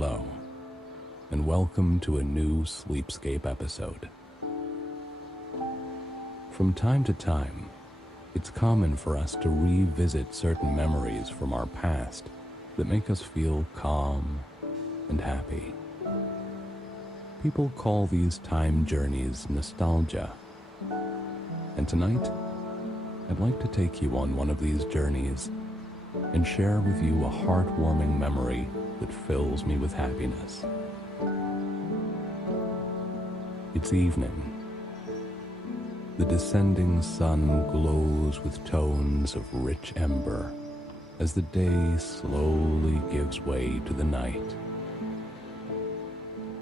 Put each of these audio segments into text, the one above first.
Hello, and welcome to a new Sleepscape episode. From time to time, it's common for us to revisit certain memories from our past that make us feel calm and happy. People call these time journeys nostalgia. And tonight, I'd like to take you on one of these journeys and share with you a heartwarming memory that fills me with happiness. It's evening. The descending sun glows with tones of rich ember as the day slowly gives way to the night.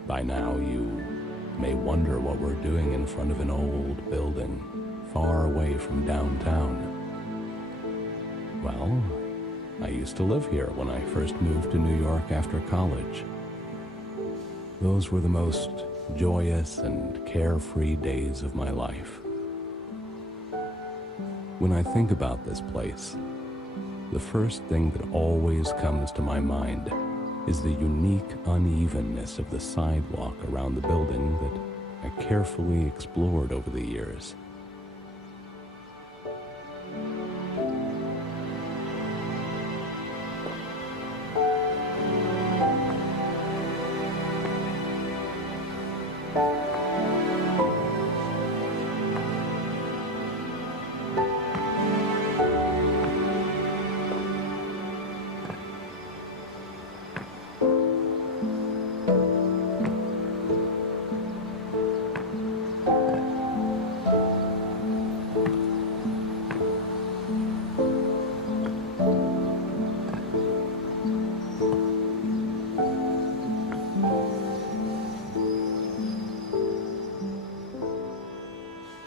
By now you may wonder what we're doing in front of an old building far away from downtown. Well, I used to live here when I first moved to New York after college. Those were the most joyous and carefree days of my life. When I think about this place, the first thing that always comes to my mind is the unique unevenness of the sidewalk around the building that I carefully explored over the years.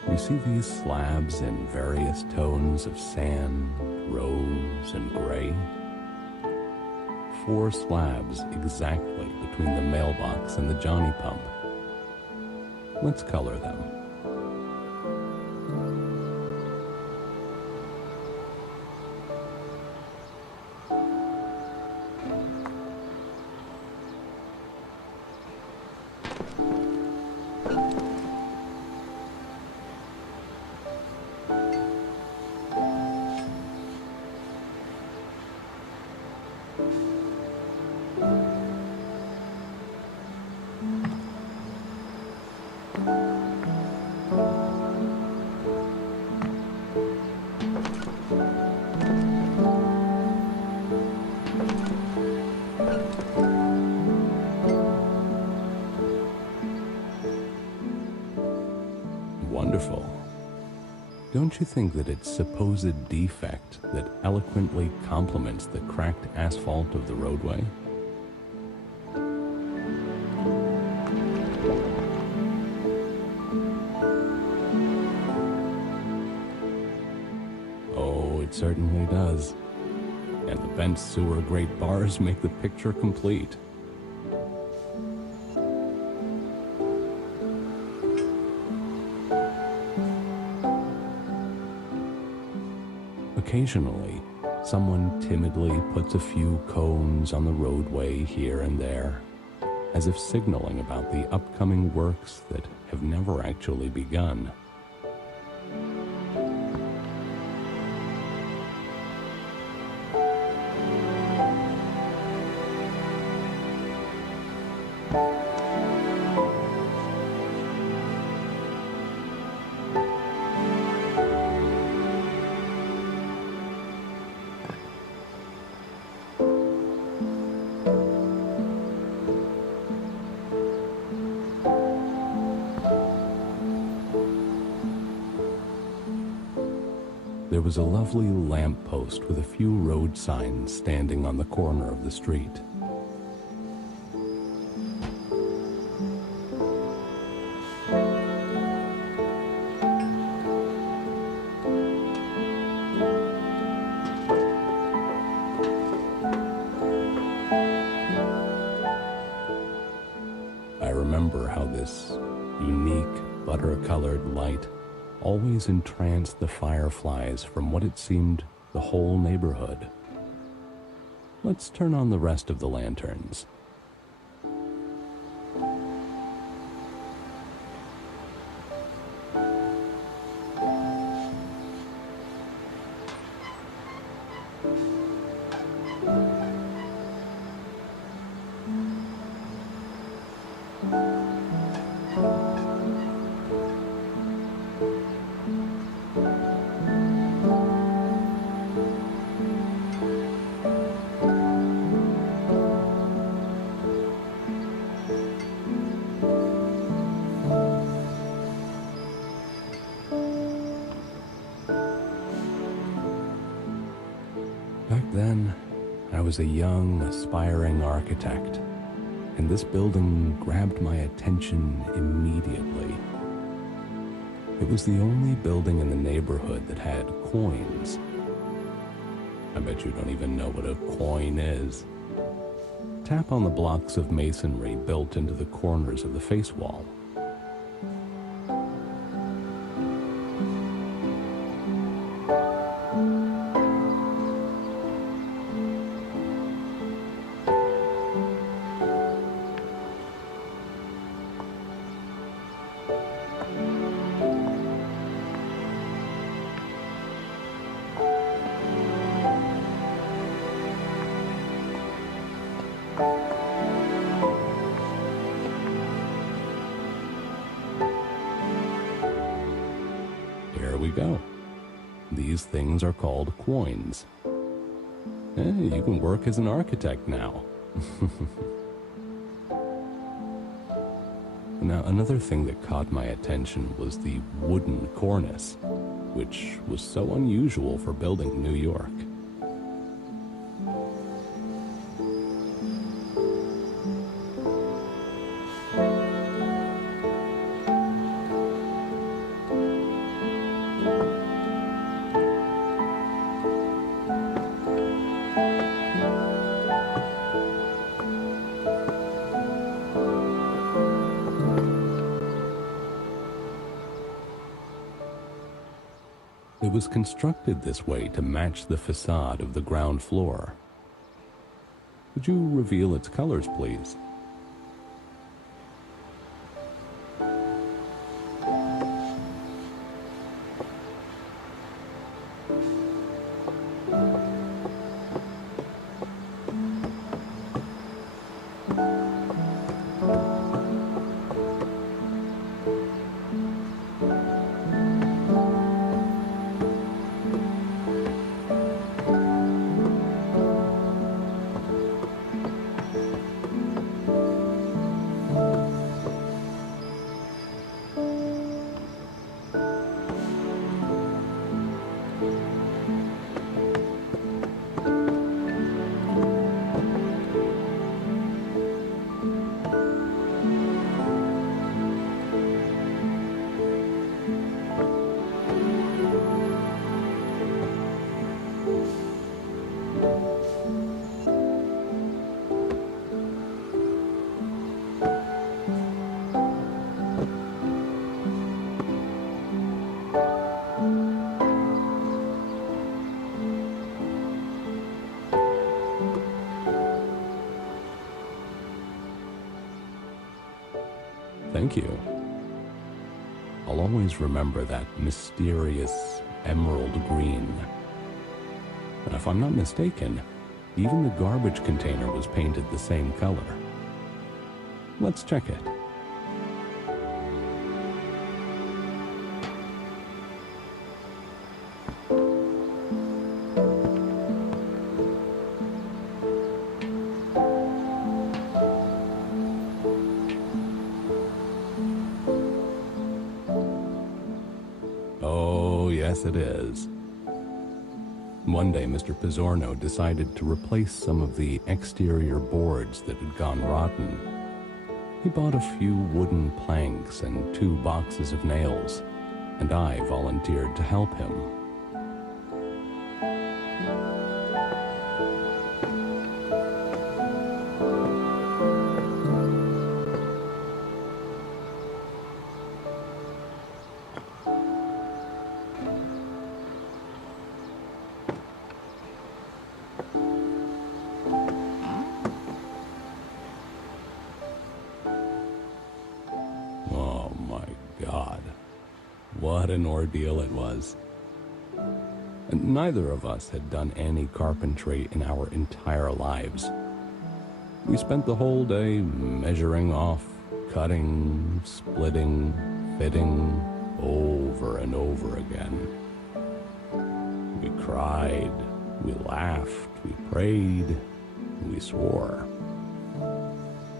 You see these slabs in various tones of sand, rose, and gray? 4 slabs exactly between the mailbox and the Johnny pump. Let's color them. Wonderful. Don't you think that its supposed defect that eloquently complements the cracked asphalt of the roadway? Oh, it certainly does. And the bent sewer grate bars make the picture complete. Occasionally, someone timidly puts a few cones on the roadway here and there, as if signaling about the upcoming works that have never actually begun. There was a lovely lamppost with a few road signs standing on the corner of the street. I remember how this unique butter-colored light always entranced the fireflies from what it seemed the whole neighborhood. Let's turn on the rest of the lanterns. Back then, I was a young, aspiring architect, and this building grabbed my attention immediately. It was the only building in the neighborhood that had coins. I bet you don't even know what a coin is. Tap on the blocks of masonry built into the corners of the face wall. Here we go. These things are called coins. You can work as an architect now. Now, another thing that caught my attention was the wooden cornice, which was so unusual for building in New York. It was constructed this way to match the facade of the ground floor. Would you reveal its colors, please? Thank you. I'll always remember that mysterious emerald green. And if I'm not mistaken, even the garbage container was painted the same color. Let's check it. Yes, it is. One day, Mr. Pizzorno decided to replace some of the exterior boards that had gone rotten. He bought a few wooden planks and 2 boxes of nails, and I volunteered to help him. What an ordeal it was. And neither of us had done any carpentry in our entire lives. We spent the whole day measuring off, cutting, splitting, fitting, over and over again. We cried, we laughed, we prayed, we swore.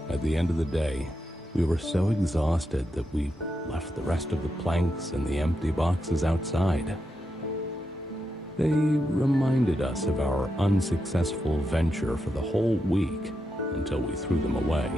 At the end of the day, we were so exhausted that we left the rest of the planks and the empty boxes outside. They reminded us of our unsuccessful venture for the whole week until we threw them away.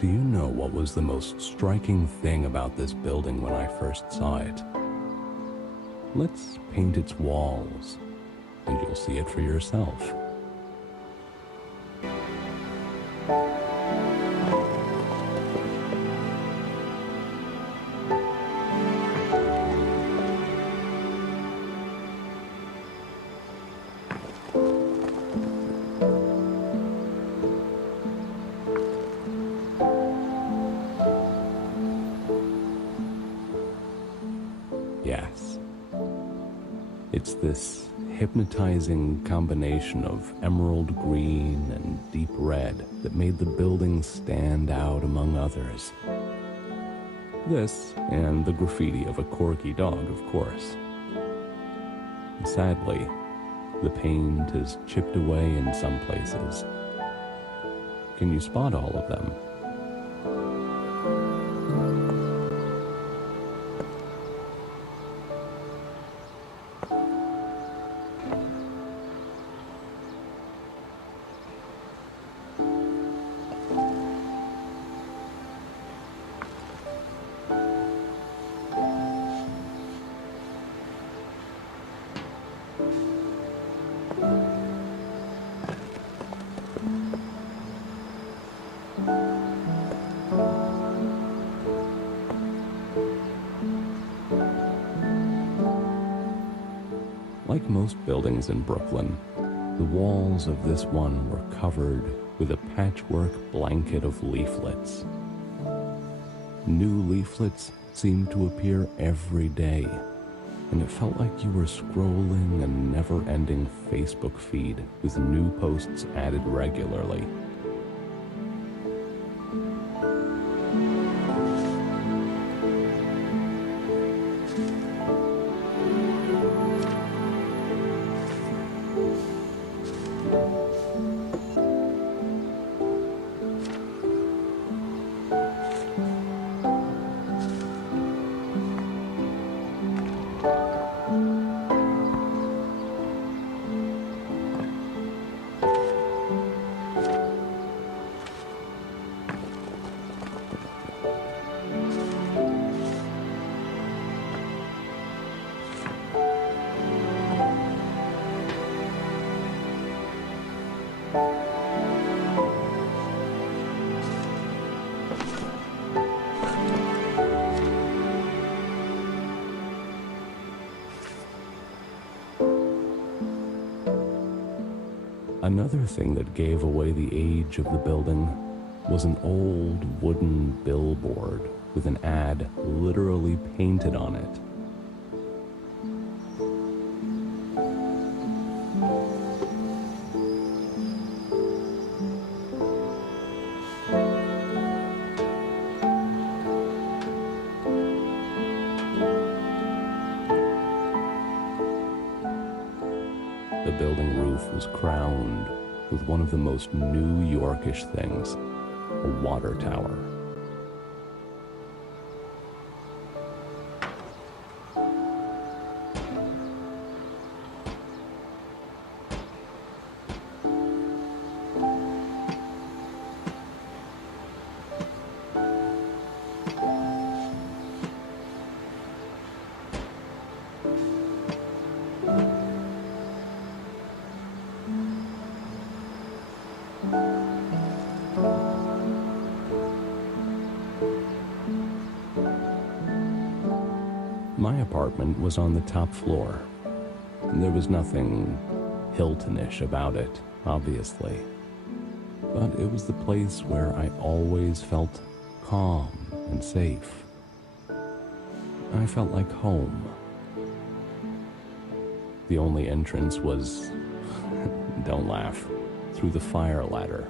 Do you know what was the most striking thing about this building when I first saw it? Let's paint its walls, and you'll see it for yourself. Yes. It's this hypnotizing combination of emerald green and deep red that made the building stand out among others. This, and the graffiti of a corgi dog, of course. Sadly, the paint is chipped away in some places. Can you spot all of them? Like most buildings in Brooklyn, the walls of this one were covered with a patchwork blanket of leaflets. New leaflets seemed to appear every day, and it felt like you were scrolling a never-ending Facebook feed with new posts added regularly. Another thing that gave away the age of the building was an old wooden billboard with an ad literally painted on it. The building roof was crowned with one of the most New Yorkish things, a water tower. My apartment was on the top floor. There was nothing Hiltonish about it, obviously. But it was the place where I always felt calm and safe. I felt like home. The only entrance was, don't laugh, through the fire ladder.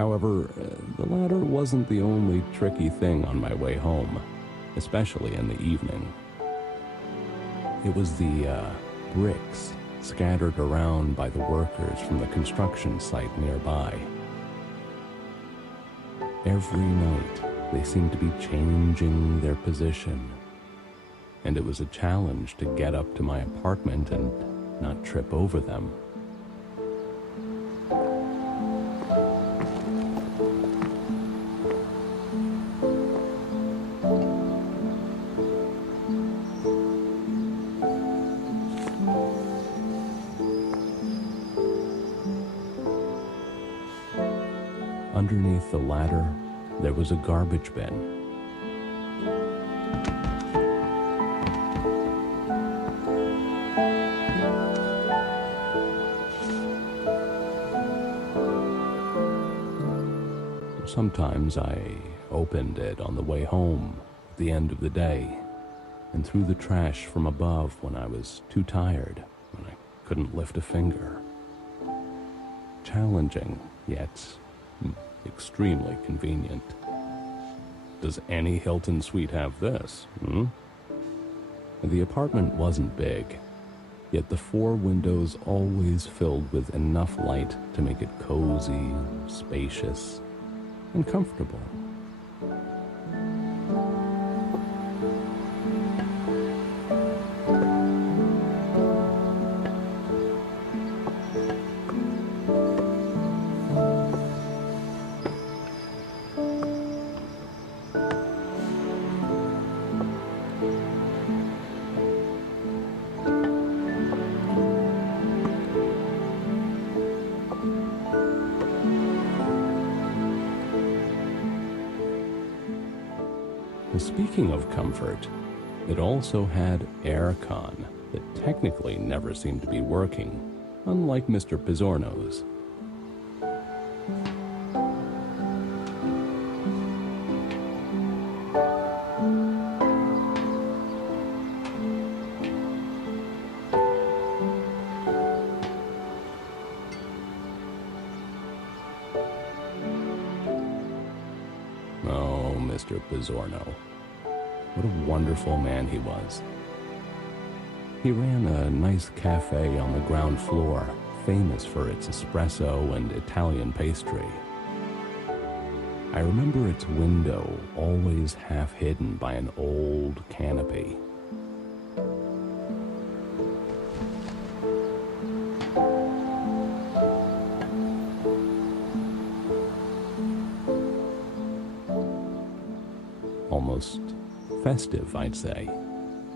However, the ladder wasn't the only tricky thing on my way home, especially in the evening. It was the bricks scattered around by the workers from the construction site nearby. Every night, they seemed to be changing their position, and it was a challenge to get up to my apartment and not trip over them. Underneath the ladder, there was a garbage bin. Sometimes I opened it on the way home at the end of the day and threw the trash from above when I was too tired, when I couldn't lift a finger. Challenging, yet extremely convenient. Does any Hilton suite have this? The apartment wasn't big, yet the 4 windows always filled with enough light to make it cozy, spacious, and comfortable. Speaking of comfort, it also had aircon that technically never seemed to be working, unlike Mr. Pizzorno's. Oh, Mr. Pizzorno. What a wonderful man he was. He ran a nice cafe on the ground floor, famous for its espresso and Italian pastry. I remember its window always half hidden by an old canopy. Almost festive, I'd say,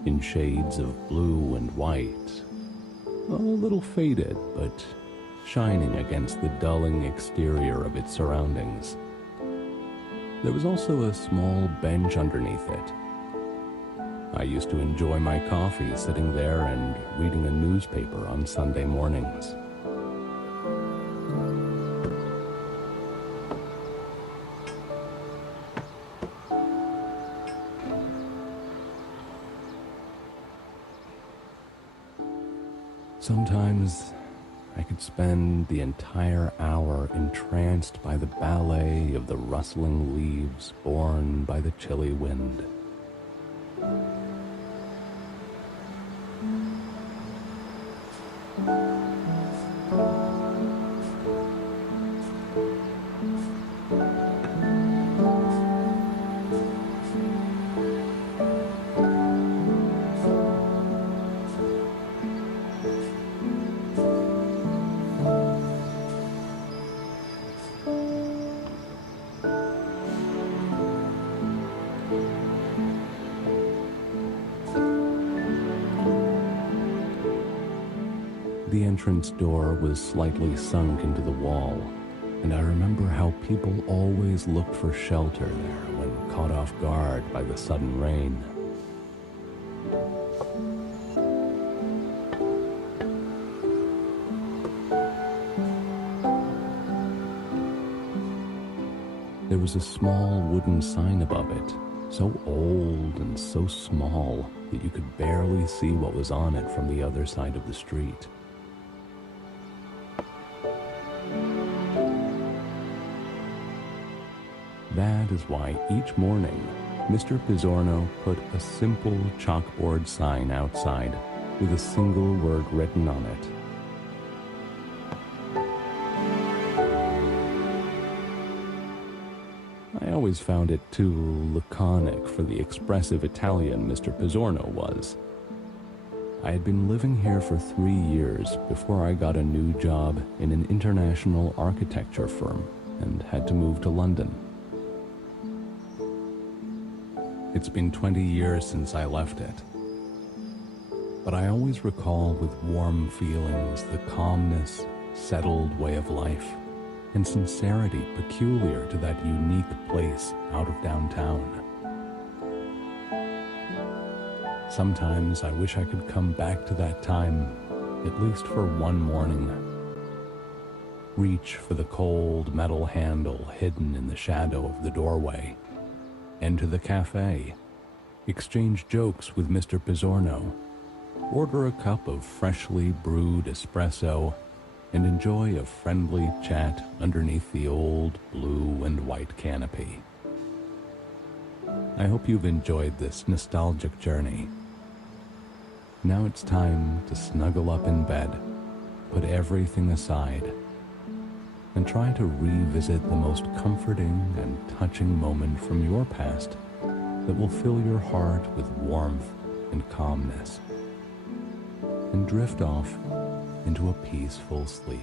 in shades of blue and white, a little faded, but shining against the dulling exterior of its surroundings. There was also a small bench underneath it. I used to enjoy my coffee sitting there and reading a newspaper on Sunday mornings. Sometimes I could spend the entire hour entranced by the ballet of the rustling leaves borne by the chilly wind. The entrance door was slightly sunk into the wall, and I remember how people always looked for shelter there when caught off guard by the sudden rain. There was a small wooden sign above it, so old and so small that you could barely see what was on it from the other side of the street. That is why each morning, Mr. Pizzorno put a simple chalkboard sign outside with a single word written on it. I always found it too laconic for the expressive Italian Mr. Pizzorno was. I had been living here for 3 years before I got a new job in an international architecture firm and had to move to London. It's been 20 years since I left it, but I always recall with warm feelings the calmness, settled way of life, and sincerity peculiar to that unique place out of downtown. Sometimes I wish I could come back to that time, at least for one morning. Reach for the cold metal handle hidden in the shadow of the doorway. Enter the cafe. Exchange jokes with Mr. Pizzorno. Order a cup of freshly brewed espresso and enjoy a friendly chat underneath the old blue and white canopy. I hope you've enjoyed this nostalgic journey. Now it's time to snuggle up in bed, put everything aside, and try to revisit the most comforting and touching moment from your past that will fill your heart with warmth and calmness, and drift off into a peaceful sleep.